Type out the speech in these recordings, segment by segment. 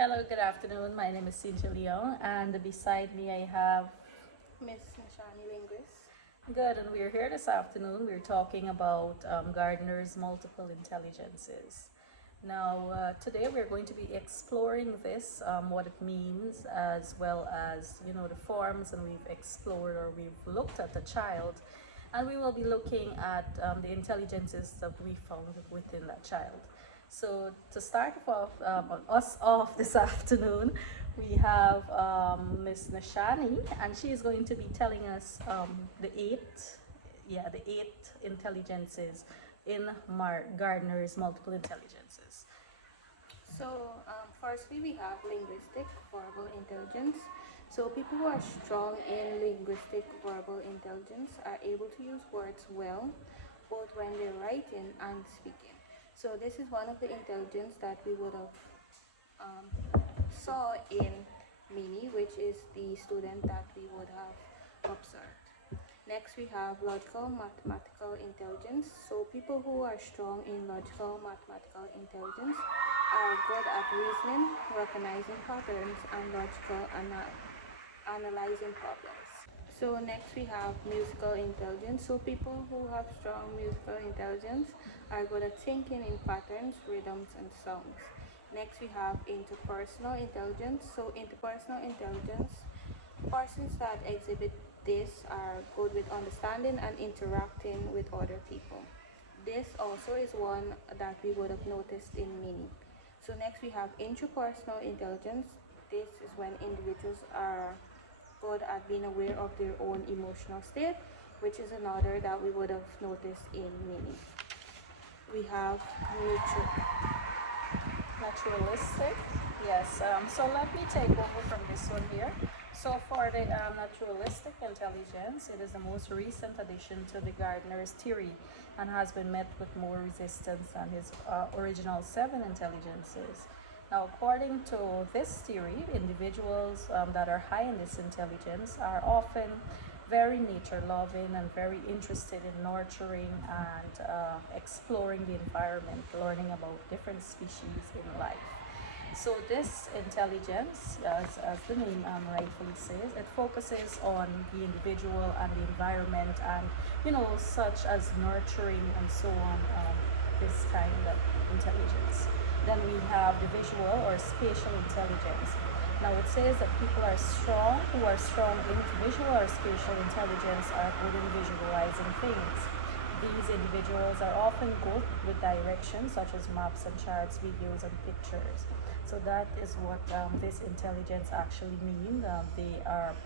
Hello, good afternoon. My name is Cynthia Leon, and beside me I have Miss Nashani Linguist. Good, and we're here this afternoon. We're talking about Gardner's multiple intelligences. Now, today we're going to be exploring this, what it means, as well as the forms, and we've explored or we've looked at the child, and we will be looking at the intelligences that we found within that child. So to start off on us off this afternoon, we have Miss Nashani, and she is going to be telling us the eight intelligences in Gardner's multiple intelligences. Firstly, we have linguistic verbal intelligence. So, people who are strong in linguistic verbal intelligence are able to use words well, both when they're writing and speaking. So, this is one of the intelligence that we would have saw in Mini, which is the student that we would have observed. Next, we have logical mathematical intelligence. So, people who are strong in logical mathematical intelligence are good at reasoning, recognizing patterns, and logical analyzing problems. So, next, we have musical intelligence. So, people who have strong musical intelligence are good at thinking in patterns, rhythms, and songs. Next, we have interpersonal intelligence. So, interpersonal intelligence, persons that exhibit this are good with understanding and interacting with other people. This also is one that we would have noticed in Mini. So next we have intrapersonal intelligence. This is when individuals are good at being aware of their own emotional state, which is another that we would have noticed in Mini. We have Naturalistic. Yes. So let me take over from this one here. So for the naturalistic intelligence, it is the most recent addition to the Gardner's theory and has been met with more resistance than his original seven intelligences. Now, according to this theory, individuals that are high in this intelligence are often very nature loving and very interested in nurturing and exploring the environment, learning about different species in life. So this intelligence, as the name rightfully says, it focuses on the individual and the environment and, such as nurturing and so on, this kind of intelligence. Then we have the visual or spatial intelligence. Now it says that people who are strong in visual or spatial intelligence are good in visualizing things. These individuals are often good with directions such as maps and charts, videos and pictures. So that is what this intelligence actually means. They are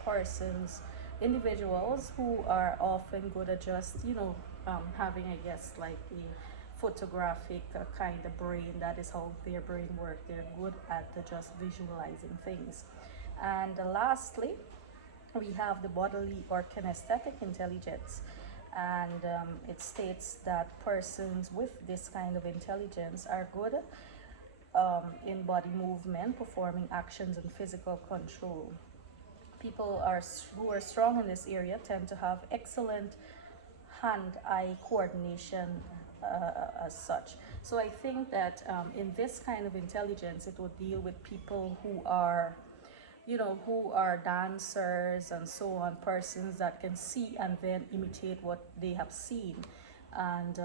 individuals who are often good at just, having, I guess, like a photographic kind of brain. That is how their brain works. They're good at just visualizing things. And lastly, we have the bodily or kinesthetic intelligence, and it states that persons with this kind of intelligence are good in body movement, performing actions and physical control. Who are strong in this area tend to have excellent hand-eye coordination as such. So I think that in this kind of intelligence, it would deal with people who are dancers and so on, persons that can see and then imitate what they have seen. And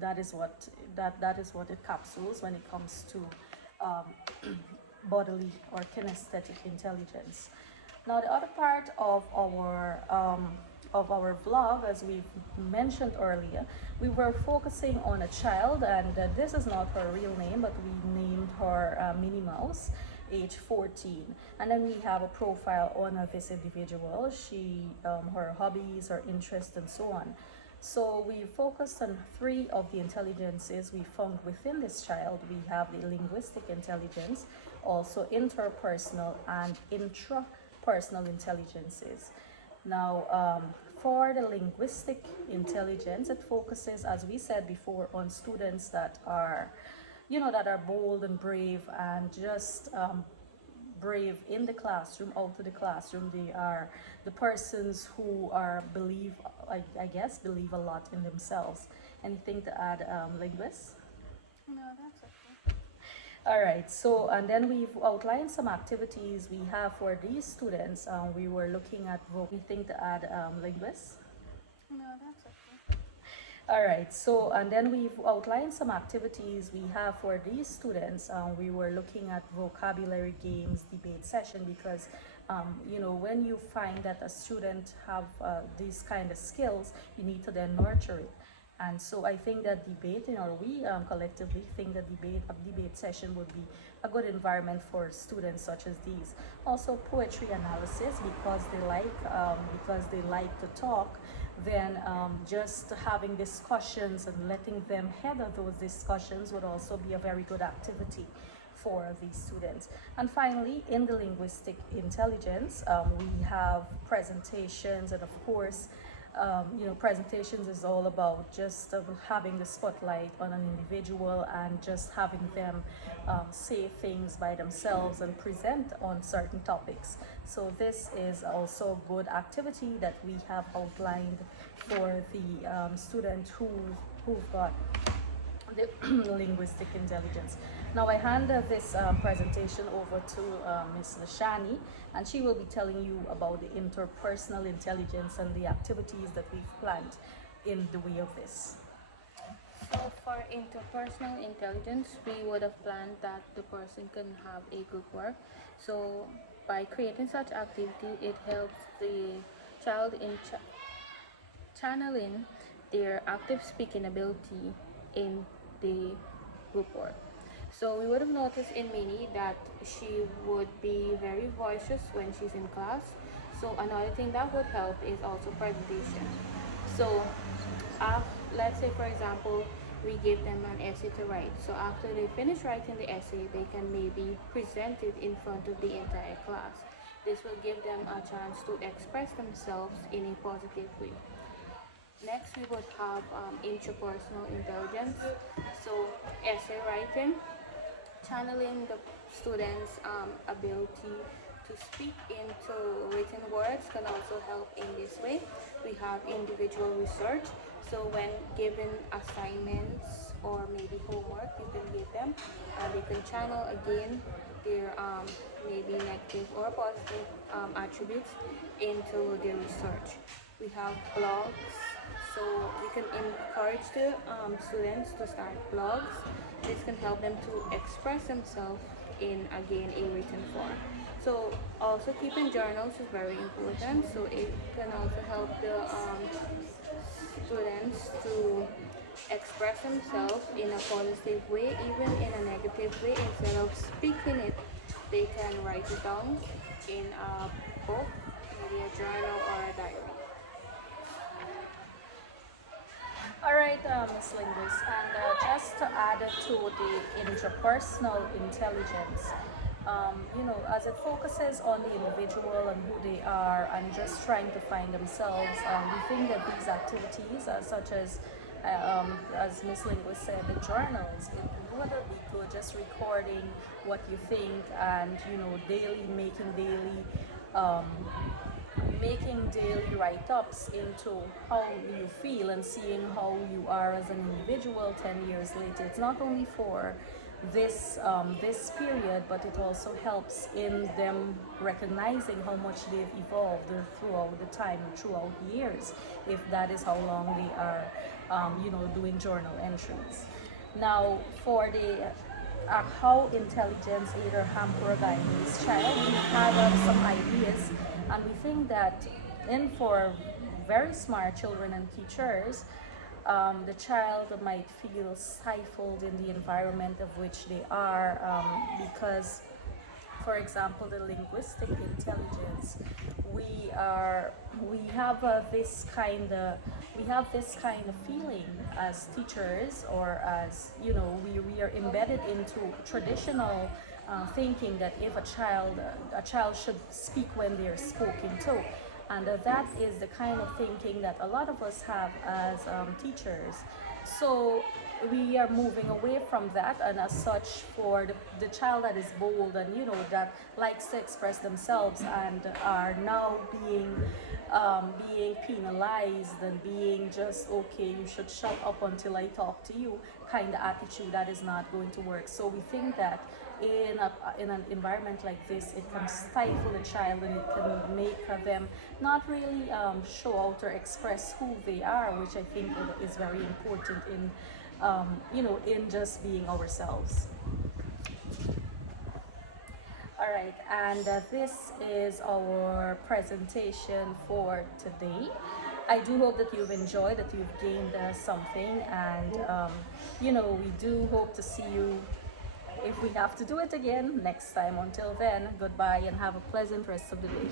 that is what it capsules when it comes to bodily or kinesthetic intelligence. Now, the other part of our vlog, as we mentioned earlier, we were focusing on a child, and this is not her real name, but we named her Minnie Mouse, age 14. And then we have a profile on this individual. Her hobbies, her interests, and so on. So we focused on three of the intelligences we found within this child. We have the linguistic intelligence, also interpersonal and intrapersonal intelligences. Now, for the linguistic intelligence, it focuses, as we said before, on students that are bold and brave and just brave in the classroom, out of the classroom. They are the persons who believe a lot in themselves. Anything to add, linguists? No, that's okay. All right, so and then we've outlined some activities we have for these students. We were looking at anything to add, linguists. No, that's okay. All right, so and then we've outlined some activities we have for these students. We were looking at vocabulary games, debate session, because when you find that a student have these kind of skills, you need to then nurture it. And so I think that debating, or we collectively think that a debate session would be a good environment for students such as these. Also poetry analysis, because they like to talk, then just having discussions and letting them head those discussions would also be a very good activity for these students. And finally, in the linguistic intelligence, we have presentations, and of course, presentations is all about just having the spotlight on an individual and just having them say things by themselves and present on certain topics. So this is also a good activity that we have outlined for the student who've got the linguistic intelligence. Now I hand this presentation over to Ms. Lashani, and she will be telling you about the interpersonal intelligence and the activities that we've planned in the way of this. So for interpersonal intelligence, we would have planned that the person can have a group work. So by creating such activity, it helps the child in channeling their active speaking ability in the group work. So we would have noticed in Minnie that she would be very voicious when she's in class. So another thing that would help is also presentation. So let's say, for example, we give them an essay to write. So after they finish writing the essay, they can maybe present it in front of the entire class. This will give them a chance to express themselves in a positive way. Next, we would have interpersonal intelligence. So essay writing, channeling the students' ability to speak into written words can also help in this way. We have individual research. So when given assignments or maybe homework, you can give them, and they can channel again their maybe negative or positive attributes into their research. We have blogs. So we can encourage the students to start blogs. This can help them to express themselves in, again, a written form. So also keeping journals is very important. So it can also help the students to express themselves in a positive way, even in a negative way. Instead of speaking it, they can write it down in a book, maybe a journal or a diary. All right, Ms. Linguist, and just to add to the interpersonal intelligence, as it focuses on the individual and who they are and just trying to find themselves, we think that these activities, such as Ms. Linguist said, the journals, it would be good just recording what you think and, making daily write-ups into how you feel and seeing how you are as an individual 10 years later. It's not only for this period, but it also helps in them recognizing how much they've evolved throughout the time, throughout the years, if that is how long they are doing journal entries. Now, for the how intelligence either hamper or guide this child, we had some ideas, and we think that for very smart children and teachers, the child might feel stifled in the environment of which they are, because, for example, the linguistic intelligence, we have this kind of feeling as teachers, or as we are embedded into traditional thinking that if a child should speak when they're spoken to. And that is the kind of thinking that a lot of us have as teachers. So we are moving away from that, and as such, for the child that is bold and that likes to express themselves and are now being penalized and being just, okay, you should shut up until I talk to you kind of attitude, that is not going to work. So we think that in an environment like this, it can stifle the child, and it can make them not really show out or express who they are, which I think is very important in just being ourselves. All right, and this is our presentation for today. I do hope that you've enjoyed, that you've gained something, and we do hope to see you if we have to do it again next time. Until then, goodbye and have a pleasant rest of the day.